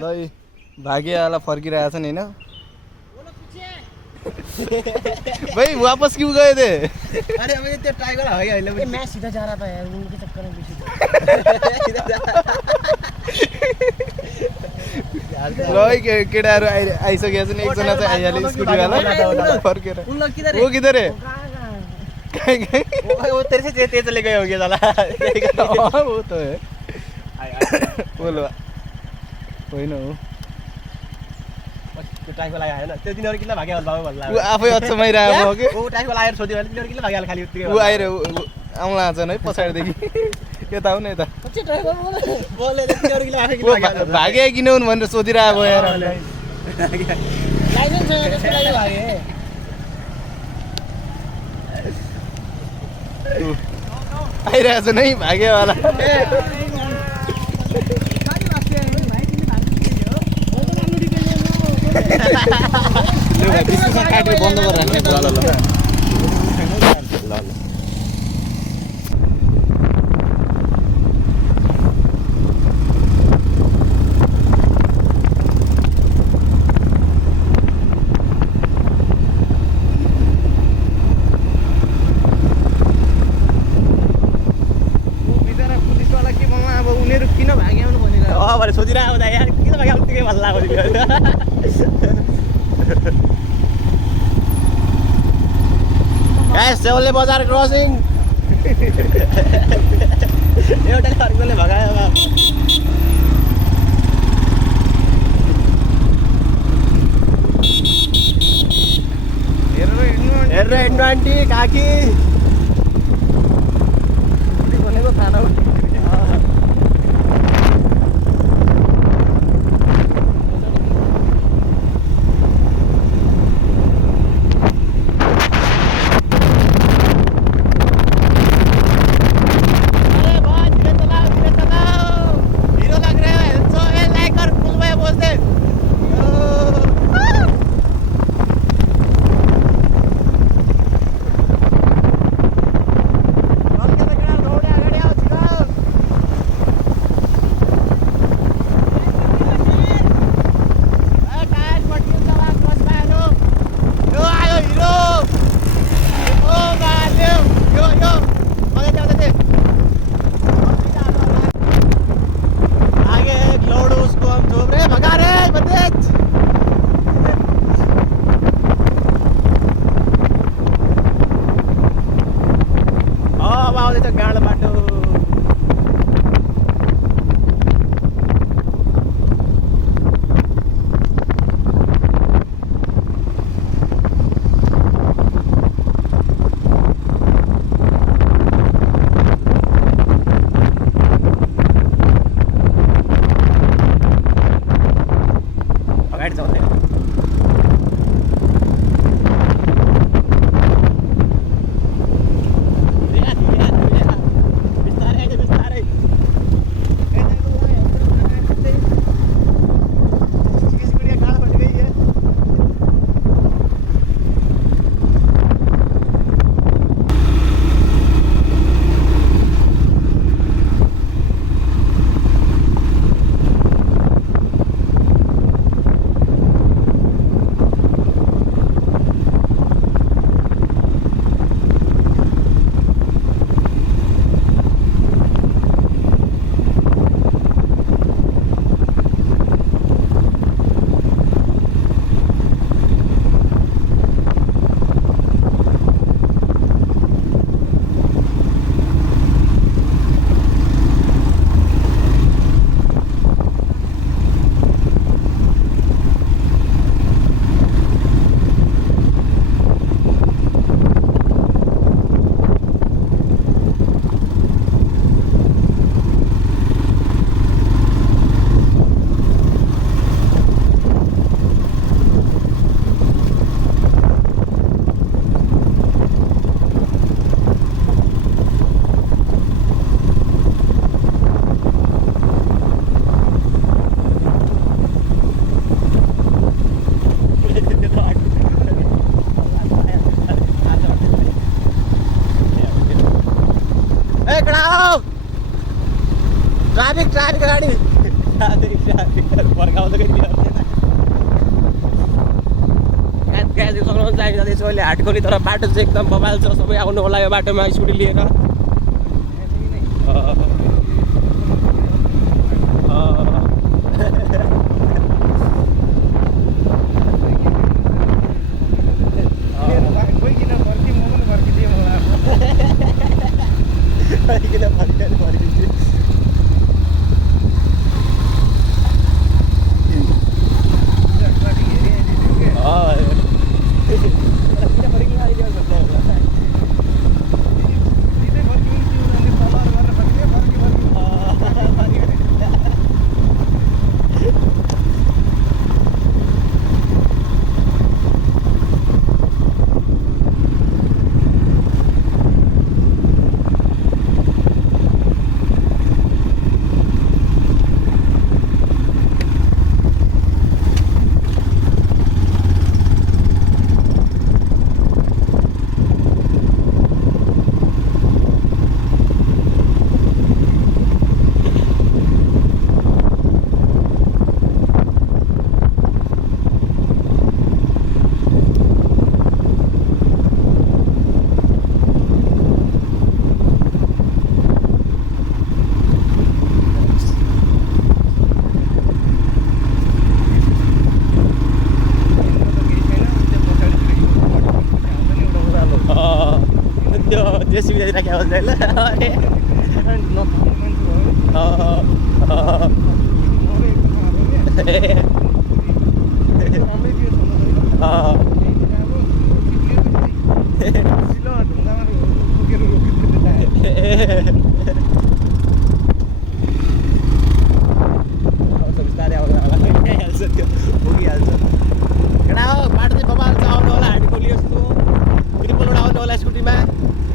ल भाग्यवाला फर्किरहेछ नि होइन भाई वापस क्यों गए थे? अरे अबे त्यो टाइगर हो गया अहिले मैं सीधा जा रहा था यार उनके चक्कर में पीछे ल केटाहरू आइसकेको छ नि एकजना चाहिँ आइहाल्यो स्कुटीवाला फर्केर वो किधर है? वो तेरे से तेज चले गए होंगे साला वो तो है बोलो होइन हो त्यो टाइगर लाग्यो हैन त्यो दिनहरु किन भाग्यो होला बाबु भन्ला ऊ आफै अचम्माइरहेको हो कि ओ टाइगर लागेर सोध्यो भने तिनीहरु किन भाग्यो खाली उत्तिकै ऊ आएर आउँला आछन् है पछाडिदेखि यता आउ न यता बोले तिनीहरु किन भाग्यो भागे किन हुन् भनेर सोधिरहेको भयो यार लाइसेन्स छैन त्यसको लागि भागे आइरहेछ नै भाग्यवाला काटेर बन्द गरेर ल सोधिरहेको हुँदा यार किन भाग्यो उत्तिकै भन्ला गाइस सेवले बजार क्रसिङ एउटाले अर्कोले भगायो अब हेरेर हिँड्नु आन्टी काकी भनेको खाना ट्राफिक गाडी वर्कआउट चाहिँ जाँदैछु अहिले हाटखोली तर बाटो चाहिँ एकदम बबाल छ सबै आउनु होला यो बाटोमा स्कुटी लिएर त्यो सुविधा राखेको हुन्छ ल अरे बिस्तारै आउँदा पुगिहाल्छ त्यो पुगिहाल्छ केटा हो बाटो चाहिँ बबाल छ आउनु होला हाटखोली जस्तो फेरि पल्ट आउनु होला स्कुटीमा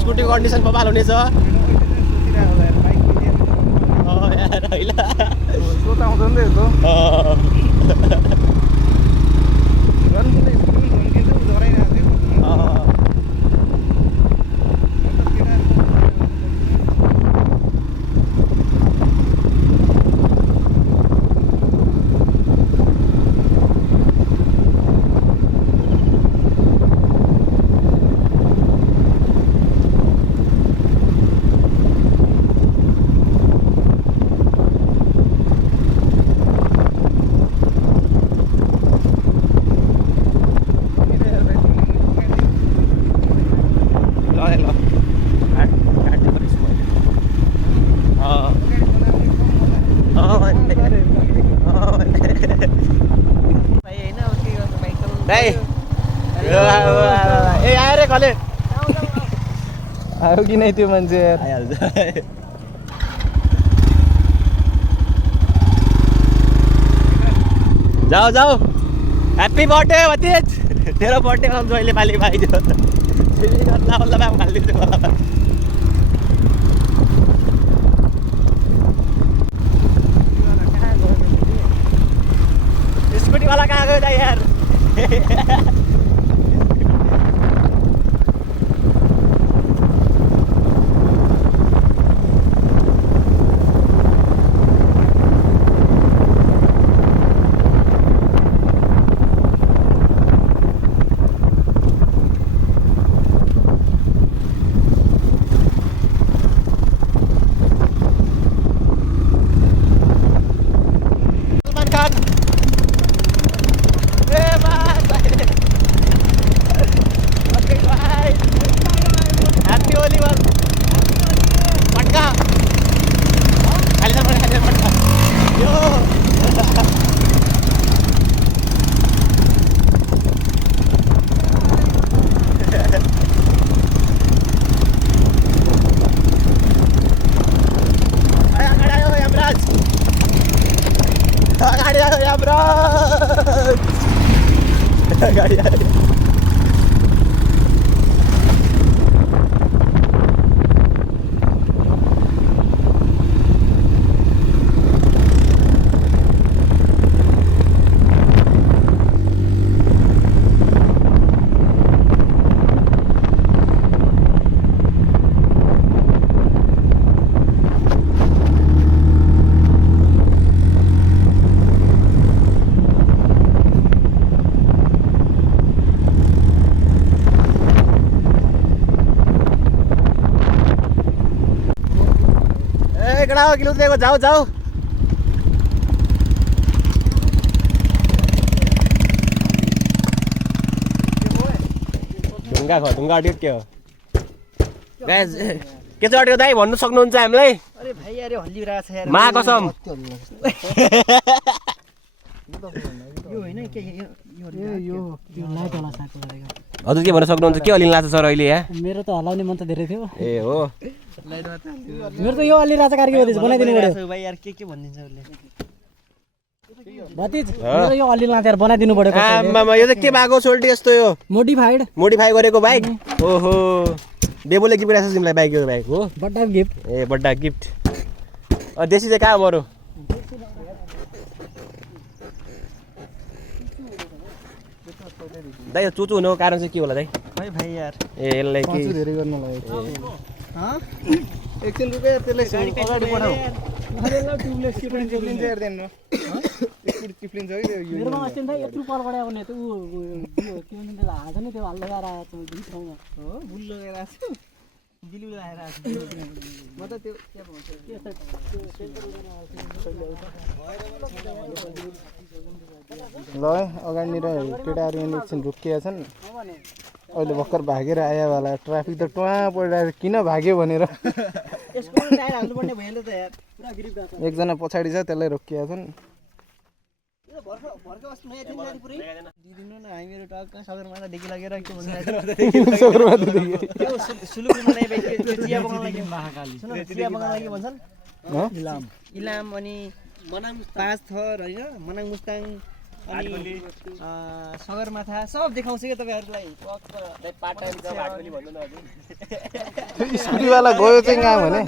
स्कुटीको कन्डिसन बबाल हुनेछ यार होइन ए आएर कले आयो कि नै त्यो मान्छे आइहाल्छ जाऊ जाऊ ह्याप्पी बर्थडे भतिज तेरो बर्थडे आउँछ अहिले पालि पाइदियो ल हालिदिन्छु स्कुटीवाला कहाँ गयो त यार गाडी केटा हो किलो दिएको जाऊ जाऊ ढुङ्गा अड्यो के हो गाइस के चाहिँ अड्यो दाइ भन्नु सक्नुहुन्छ हामीलाई अरे भाइ यार हल्लिरहेको छ यार महाकसम यो होइन के यो लाइट वाला साको गरेको हजुर के भन्न सक्नुहुन्छ के अलिन लाग्छ सर अहिले यहाँ मेरो त हल्लाउने मन त धेरै थियो ए हो मेरो त यो अलि राजा कार्की हुँदैछ बनाइदिनु पर्यो भाइ यार के भनिदिन्छ उसले भतिज मेरो यो अलि लान्छ यार बनाइदिनु पर्यो आमामा यो चाहिँ के भएको सोल्टी यस्तो यो मोडिफाई गरेको बाइक ओहो बेबोले गिफ्ट राख्छ तिमीलाई बाइक यो बाइक हो बड्डा गिफ्ट ए बड्डा गिफ्ट देशी चाहिँ कहाँ मरो दाइ यो चुचु हुनुको कारण चाहिँ के होला दाइ खै भाइ यार ए यसलाई के धेरै गर्न लाग्यो एकछिन रुके त्यसलाई अगाडि बढाऊ ट्युबलेस टिप्लिन्छ हेर्दैन न टिप्लिन्छ कि मेरोमा अस्ति त यत्रो पर गड्या भने त उ के भन्छ हाल्छ नि त्यो हल्ला लगाएर आएको छ भित्रमा हो बुल लगाएर आछु दिलु लगाएर आछु म त त्यो के भन्छ ल अगाडि केटाहरू यहाँ एकछिन रोकिएका छन् अहिले भर्खर भागेर आयोवाला ट्राफिक त टुवा परिरहेको किन भाग्यो भनेर यसको टायर हाल्नुपर्ने भइहाल्यो त यार पुरा ग्रिप गएको एकजना पछाडि छ त्यसलाई रोकिएका छन् भर्खर अस्ति नयाँ दिन जाने पुरै दिदिनु न हामी मेरो टक्क सगरमाथादेखि लगेर के भन्छ त्यो सुलुकमा नै भाइ त्यो चिया बगान लागि महाकाली सुन चिया बगान लागि भन्छन् इलाम अनि मनाङ पाँच थर हैन मनाङ मुस्ताङ अनि सगरमाथा सब देखाउँछ के तपाईहरुलाई पार्ट टाइम जब हाटोली भन्नु न हजुर स्कुटीवाला गयो चाहिँ कहाँ भने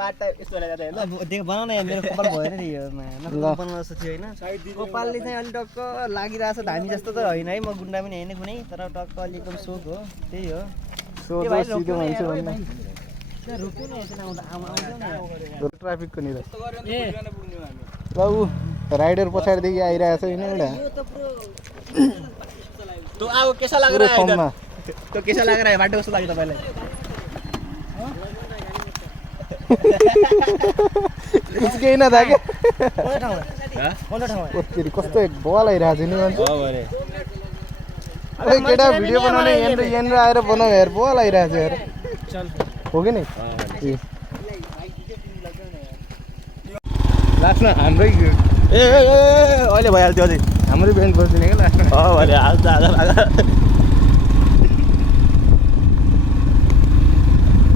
पार्ट टाइम यस्तो लगाएर हैन देख बनाउन यहाँ मेरो कपाल भएन नि यो बनाउन जस्तो थियो हैन कपालले चाहिँ अलि टक्क लागिरहेछ धामी जस्तो त होइन है म गुन्डा पनि हैन कुनै तर टक्क अलि एकदम सोक हो त्यही हो सोधो सिधो मान्छे भन्नु रोक्यो नि यसले आउँदा आउँदैन ट्राफिकको निर ल ऊ राइडर पछाडिदेखि आइरहेको छ होइन एउटा त्यो आऊ केसा लागेर आयो त्यो केसा लागेर आयो बाटो कस्तो लाग्यो तपाईलाई केही न थाक्यो कुन ठाउँमा कस्तो बल आइरहेको छ नि मान्छे हो भने ओइ केटा भिडियो बनाउने यहाँनिर आएर बनाऊ हेर बल आइरहेको छ हेर हो कि नि लास्टमा हाम्रै ए अहिले भइहाल्थ्यो अझै हाम्रै ब्यान्ड बस्दिने क्या लास्टमा भने हाल्छ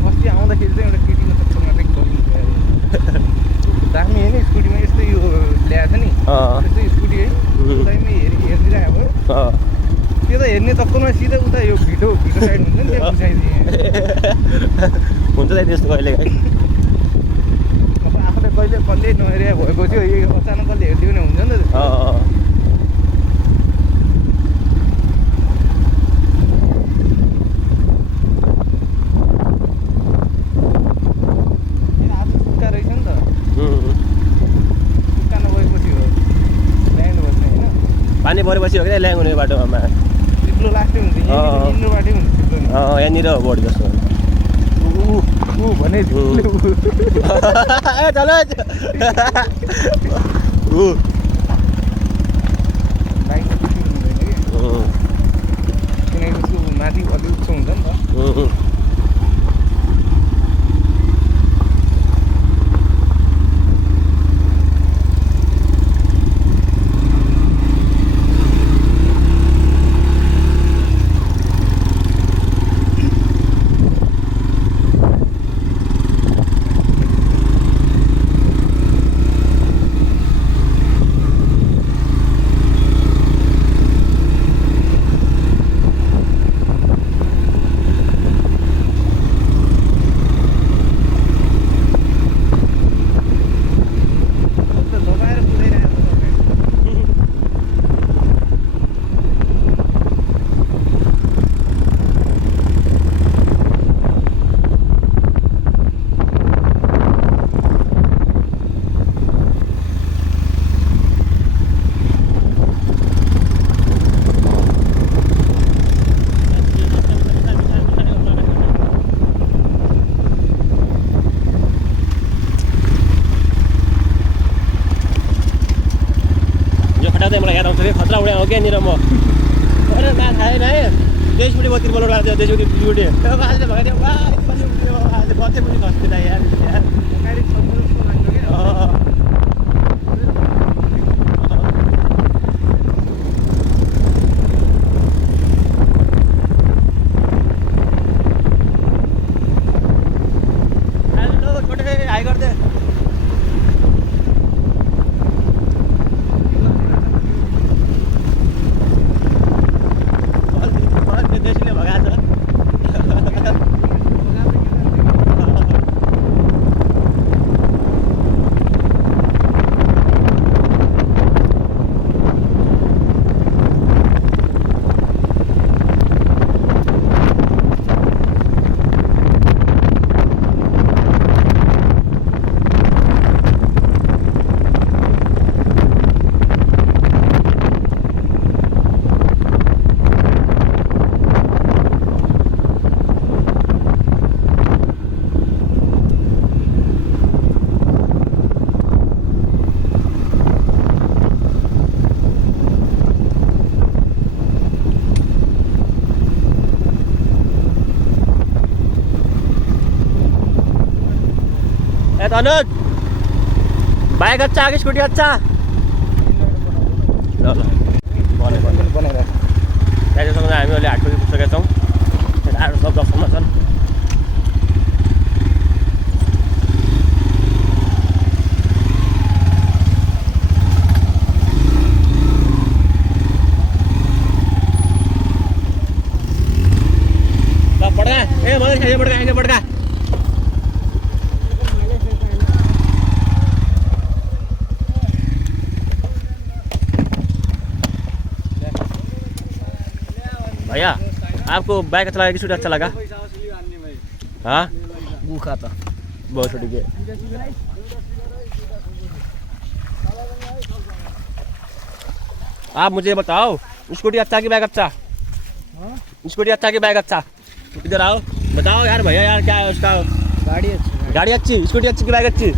अस्ति आउँदाखेरि चाहिँ एउटा केटीको चक्कर मात्रै गइन्छ दामी होइन स्कुटीमा यस्तो यो ल्याएको छ नि यस्तो स्कुटी है उतैमै हेरिदिरहेको त्यो त हेर्ने चक्करमा सिधै उता यो भिटो साइड हुन्छ नि त्यो पुछाइदिएँ हुन्छ दाइ त्यस्तो कहिले अब आफूले कहिले कसले नहेरे भएको थियो यो अचानक कसले हेरिदियो भने हुन्छ नि त आज सुक्खा रहेछ नि त सुक्खा नगएपछि हो ल्यान्ड बस्ने होइन पानी परेपछि हो कि ल्याङ हुने बाटोमा चिप्लो लास्टै हुन्छ इन्डो बाटै हुन्छ चिप्लो नि यहाँनिर हो बोर्ड जस्तो ऊ भने ए चल बाइक हुँदैन कि किनकि उसको माथि अलि उच्च हुन्छ नि त हटाउँदै मलाई याद आउँछ कि खतरा उडा हो क्या यहाँनिर म अरे ना थाहा छैन देश स्कुटी बत्ती बोलाउनु लाग्छ देश स्कुटी स्कुटी आज भइदियो वा आज बत्ती पनि खस्दैन यार गाडी छल्नु जस्तो लाग्छ क्या अनुज बाइक अच्छा कि स्कुटी अच्छा ल ल बनाएर दाइजोसँग हामी अहिले हाटखोली पुगिसकेका छौँ टाढो सब दर्शनमा छन् ल बड्का ए मलाई खाइयो बड्का भैया आपको बाइक अच्छा लगा कि स्कूटी अच्छा लगा हाँ गुखा त बहुत छोटी के आप मुझे बताओ स्कूटी अच्छा कि बाइक अच्छा स्कूटी अच्छा कि बाइक अच्छा इधर आओ बताओ यार भैया यार क्या है उसका गाड़ी अच्छी स्कूटी अच्छी कि बाइक अच्छी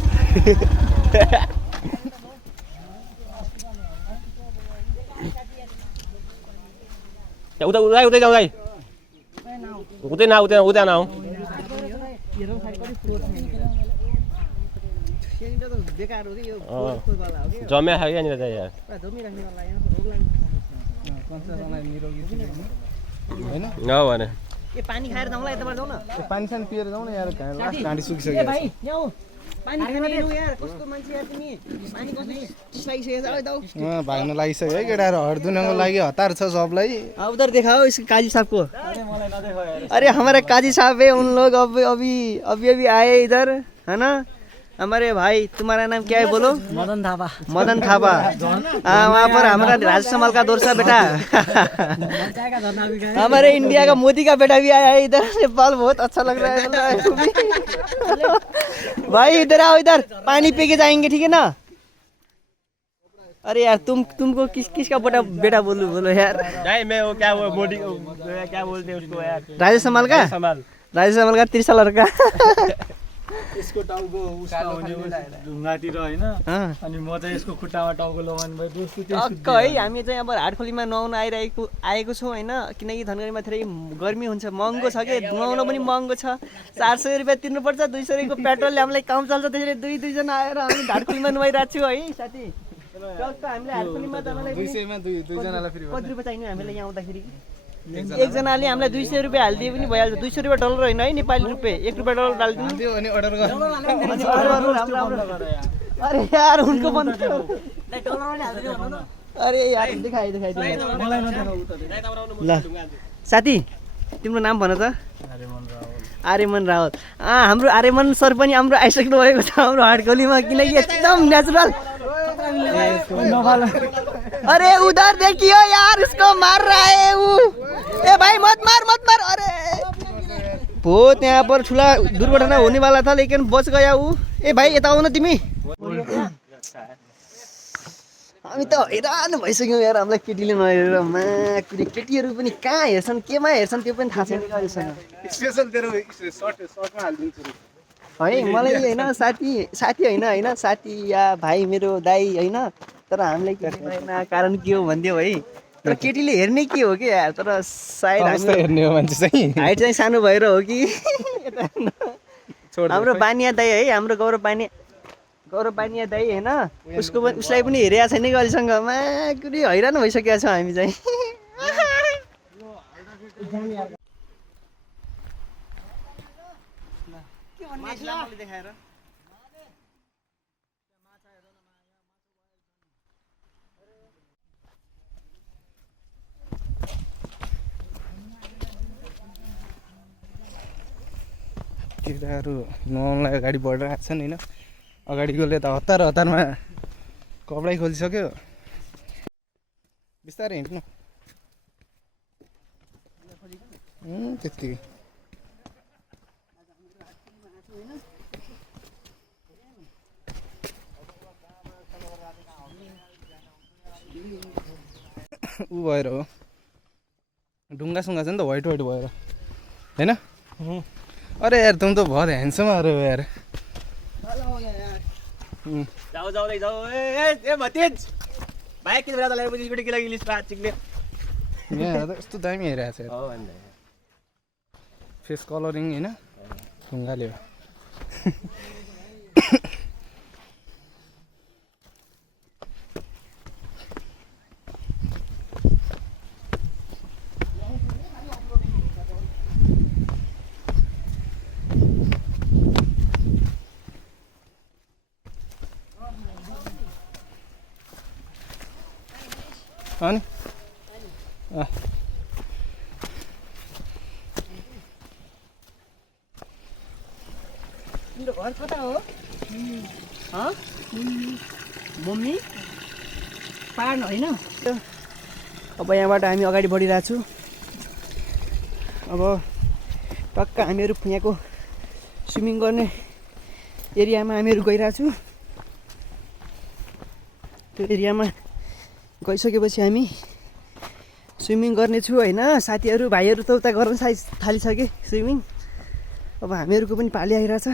उता उता उतै जाउँ दाइ उतै न आऊ जम्या खायो यहाँनिर चाहिँ यार हो भने पानी खाएर जाउँला यताबाट जाउँ न पानी सानी पिएर जाउँ न यार घाँटी सुकिसक्यो भाइ यहाँ पानी खान लिनु यार कस्तो मान्छे यार तिमी पानी कस्तो लागिसकेको छ है भाग्न लागिसक्यो है केटाहरू हड्दुनको लागि हतार छ सबलाई उधर दिखाओ इस काजी साहब को अरे हमारे काजी साहब है उन लोग अभी आए इधर है ना हमारे भाई तुम्हारा नाम क्या है बोलो मदन थापा वहाँ पर हमारा राज्य समाल का दौर सा बेटा हमारे इंडिया का मोदी का बेटा भी आया है इधर नेपाल बहुत अच्छा लग रहा है भाई इधर आओ इधर पानी पी के जाएंगे ठीक है ना अरे यार तुमको किसका बेटा बोलो यार नहीं मैं वो क्या वो मोदी क्या बोलते हैं उसको यार राजेश समाल का 30 साल का यसको टाउको उसमा हुने ढुङ्गातिर हैन अनि म चाहिँ यसको खुट्टामा टाउको लगाउनु भयो दोस्तो है हामी चाहिँ अब हाटखोलीमा नुहाउन आएको छौँ होइन किनकि धनगढीमा धेरै गर्मी हुन्छ महँगो छ कि नुहाउन पनि महँगो छ 400 रुपियाँ तिर्नुपर्छ 200 रुपियाँको पेट्रोलले हामीलाई काम चल्छ त्यसैले दुईजना आएर हामी हाटखोलीमा नुहाइरहेको छु है साथी हामीले हाटखोलीमा जानलाई 200 मा दुईजनालाई फ्री कति रुपियाँ चाहिने हामीलाई यहाँ आउँदाखेरि एकजनाले हामीलाई 200 रुपियाँ हालिदिए पनि भइहाल्छ 200 रुपियाँ डलर होइन है नेपाली रुपियाँ 1 रुपियाँ डलर हालिदिनु अनि अर्डर गर अरे यार उनको बन्द अरे यार दिखाइ ल साथी तिम्रो नाम भन त आर्यमन रावल हाम्रो आर्यमन सर पनि हाम्रो आइसक्नु भएको छ हाम्रो हाटखोलीमा किनकि एकदम नेचुरल अरे उधर देखियो यार इसको मार रहा है वो ए भाई मत मार अरे बहुत यहाँ पर ठुला दुर्घटना होने वाला था लेकिन बच गया वो ए भाइ यता आउन तिमी हामी त हैरान भइसक्यौँ यार हामीलाई केटीले नहेरेर माकुरी केटीहरू पनि कहाँ हेर्छन् केमा हेर्छन् त्यो पनि थाहा छैन अहिलेसम्म स्पेशल तेरो सर्टमा हालिदिन्छु है मलाई होइन साथी होइन साथी या भाइ मेरो दाइ होइन तर हामीलाई केटी भएन कारण के हो भनिदियो है तर केटीले हेर्ने के हो कि यार तर सायद कस्तो हेर्ने हो मान्छे चाहिँ हाइट चाहिँ सानो भएर हो कि हाम्रो बानिया दाइ है हाम्रो गौरव बानिया दाइ होइन उसलाई पनि हेरेको छैन कि अहिलेसँग माकुरी हैरान भइसकेका छौँ हामी चाहिँ देखाएर केटाहरू नुहाउनलाई अगाडि बढिरहेको छन् होइन अगाडिकोले त हतारमा कपडै खोलिसक्यो बिस्तारै हिँड्नु त्यत्तिकै ऊ भएर हो ढुङ्गा सुङ्गा छ नि त व्हाइट भएर होइन अरे यार तुम तो बहुत हैंडसम आ रहे हो यार जाऊ ए भतिज भाइ किन बेला तलाई पछि के लागि लिस्ट चिक्ले यहाँ त यस्तो दामी हेरिरहेको छ फेस कलरिङ होइन ढुङ्गाले हो अनि तिम्रो घर कता हो मम्मी पाहाड होइन अब यहाँबाट हामी अगाडि बढिरहेको छु अब टक्क हामीहरू यहाँको स्विमिङ गर्ने एरियामा हामीहरू गइरहेको छु त्यो एरियामा गइसकेपछि हामी स्विमिङ गर्नेछु होइन साथीहरू भाइहरू त उता गर्न थालिसके स्विमिङ अब हामीहरूको पनि पाली आइरहेछ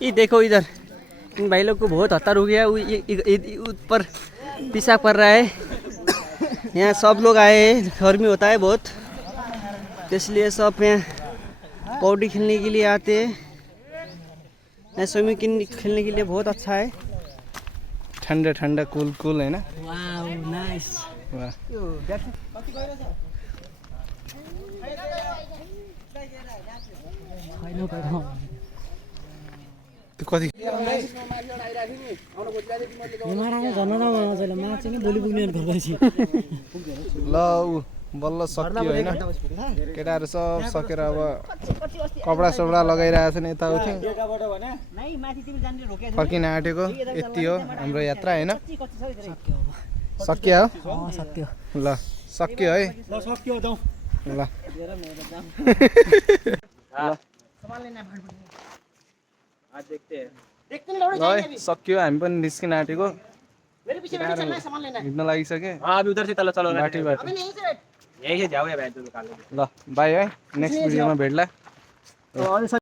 ये देखो इधर इन भाई लोग को बहुत हत्ता हो गया ऊपर पेशाब कर रहा है यहाँ सब लोग आए हैं गर्मी होता है बहुत इसलिए सब यहाँ पौड़ी खेलने के लिए आते हैं यहाँ स्विमिंग खेलने के लिए बहुत अच्छा है ठंडा ठंडा कूल कूल है ना वाओ नाइस वाह त्यो कति ल ऊ बल्ल सक्यो होइन केटाहरू सब सकेर अब कपडा सपडा लगाइरहेको छन् यताउति फर्किन आँटेको यति हो हाम्रो यात्रा होइन सक्यो हो ल सक्यो है ल सक्यो हामी पनि निस्किन आँटेको हिँड्न लागिसके बाटी ल बाई है नेक्स्ट भिडियोमा भेट्ला